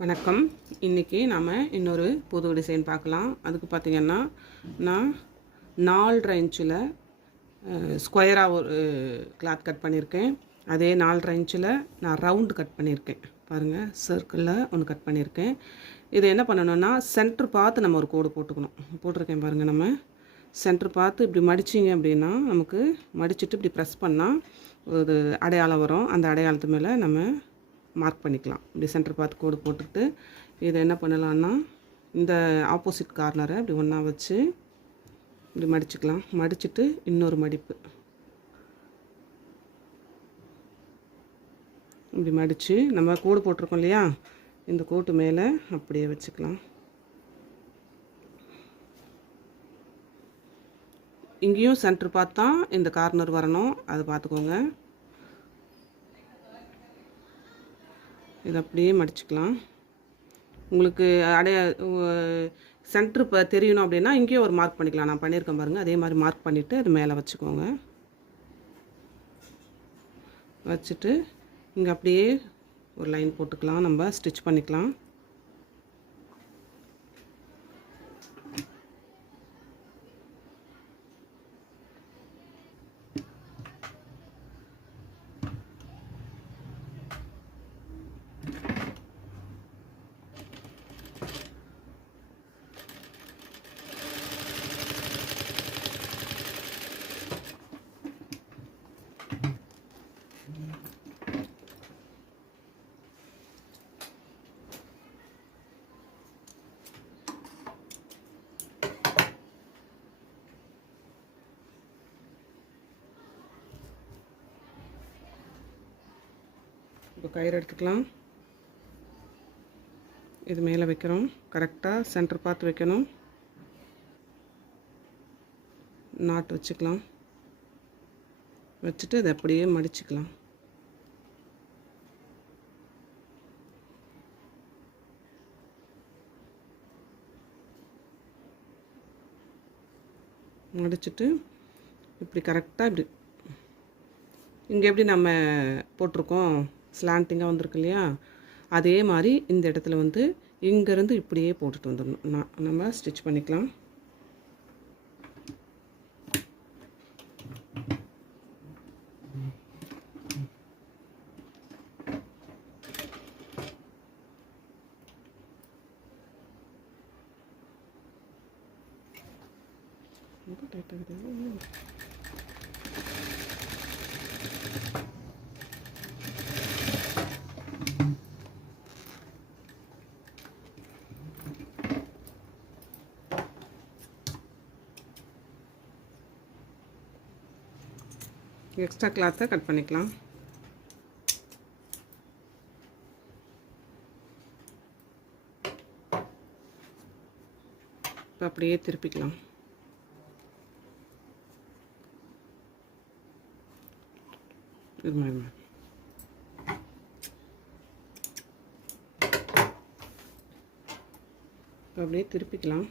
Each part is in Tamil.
வணக்கம். இன்றைக்கி நாம் இன்னொரு புது டிசைன் பார்க்கலாம். அதுக்கு பார்த்திங்கன்னா நான் நாலரை இன்ச்சில் ஸ்கொயராக ஒரு கிளாத் கட் பண்ணியிருக்கேன் அதே நாலரை இன்ச்சில் நான் ரவுண்டு கட் பண்ணியிருக்கேன் பாருங்கள் சர்க்கிளில் ஒன்று கட் பண்ணியிருக்கேன் இது என்ன பண்ணணும்னா சென்டர் பார்த்து நம்ம ஒரு கோடு போட்டுக்கணும். போட்டிருக்கேன் பாருங்கள் நம்ம. சென்டர் பார்த்து இப்படி மடிச்சிங்க அப்படின்னா நமக்கு மடிச்சிட்டு இப்படி ப்ரெஸ் பண்ணால் ஒரு அடையாளம் வரும். அந்த அடையாளத்து மேலே நம்ம மார்க் பண்ணிக்கலாம். இப்படி சென்டர் பார்த்து கோடு போட்டுட்டு இதை என்ன பண்ணலான்னா இந்த ஆப்போசிட் கார்னரை இப்படி ஒன்றா வச்சு இப்படி மடிச்சுக்கலாம். மடிச்சுட்டு இன்னொரு மடிப்பு. இப்படி மடித்து நம்ம கோடு போட்டிருக்கோம் இல்லையா? இந்த கோட்டு மேலே அப்படியே வச்சுக்கலாம். இங்கேயும் சென்டர் பார்த்தா இந்த கார்னர் வரணும். அதை பார்த்துக்கோங்க. இதை அப்படியே மடிச்சுக்கலாம். உங்களுக்கு அடைய சென்ட்ரு இப்போ தெரியணும் அப்படின்னா இங்கேயும் ஒரு மார்க் பண்ணிக்கலாம். நான் பண்ணியிருக்கேன் பாருங்கள் அதே மாதிரி மார்க் பண்ணிவிட்டு அது மேலே வச்சுக்கோங்க. வச்சுட்டு இங்கே அப்படியே ஒரு லைன் போட்டுக்கலாம். நம்ம ஸ்டிச் பண்ணிக்கலாம். இப்போ கயிறு எடுத்துக்கலாம். இது மேலே வைக்கிறோம் கரெக்டாக சென்டர் பார்த்து வைக்கணும். நாட் வச்சுக்கலாம். வச்சுட்டு இதை அப்படியே மடிச்சுக்கலாம். மடிச்சுட்டு இப்படி கரெக்டாக இப்படி இங்கே எப்படி நம்ம போட்டிருக்கோம்? ஸ்லாண்டிங்காக வந்திருக்கு இல்லையா? அதே மாதிரி இந்த இடத்துல வந்து இங்கேருந்து இப்படியே போட்டுட்டு வந்துடணும். நான் நம்ம ஸ்டிச் பண்ணிக்கலாம். ரொம்ப எக்ஸ்ட்ரா கிளாத்தை கட் பண்ணிக்கலாம். இப்போ அப்படியே திருப்பிக்கலாம். இது மாதிரி. இப்போ அப்படியே திருப்பிக்கலாம்.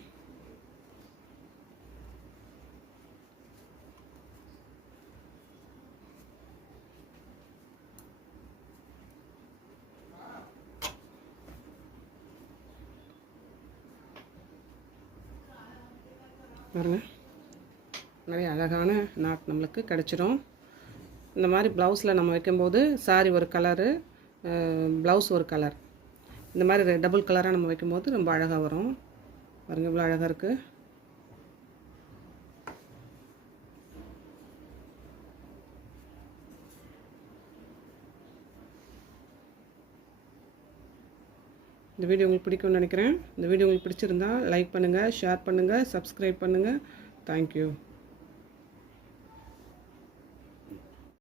பாருங்கள் நிறைய அழகான நாட் நம்மளுக்கு கிடச்சிரும். இந்த மாதிரி ப்ளவுஸில் நம்ம வைக்கும்போது சாரி ஒரு கலரு ப்ளவுஸ் ஒரு கலர் இந்த மாதிரி டபுள் கலராக நம்ம வைக்கும்போது ரொம்ப அழகாக வரும். பாருங்கள் இவ்வளோ அழகாக இருக்குது இந்த வீடியோ உங்களுக்கு பிடிக்கும்னு நினைக்கிறேன். இந்த வீடியோ உங்களுக்கு பிடிச்சிருந்தா லைக் பண்ணுங்கள் ஷேர் பண்ணுங்கள் சப்ஸ்கிரைப் பண்ணுங்கள் தேங்க்யூ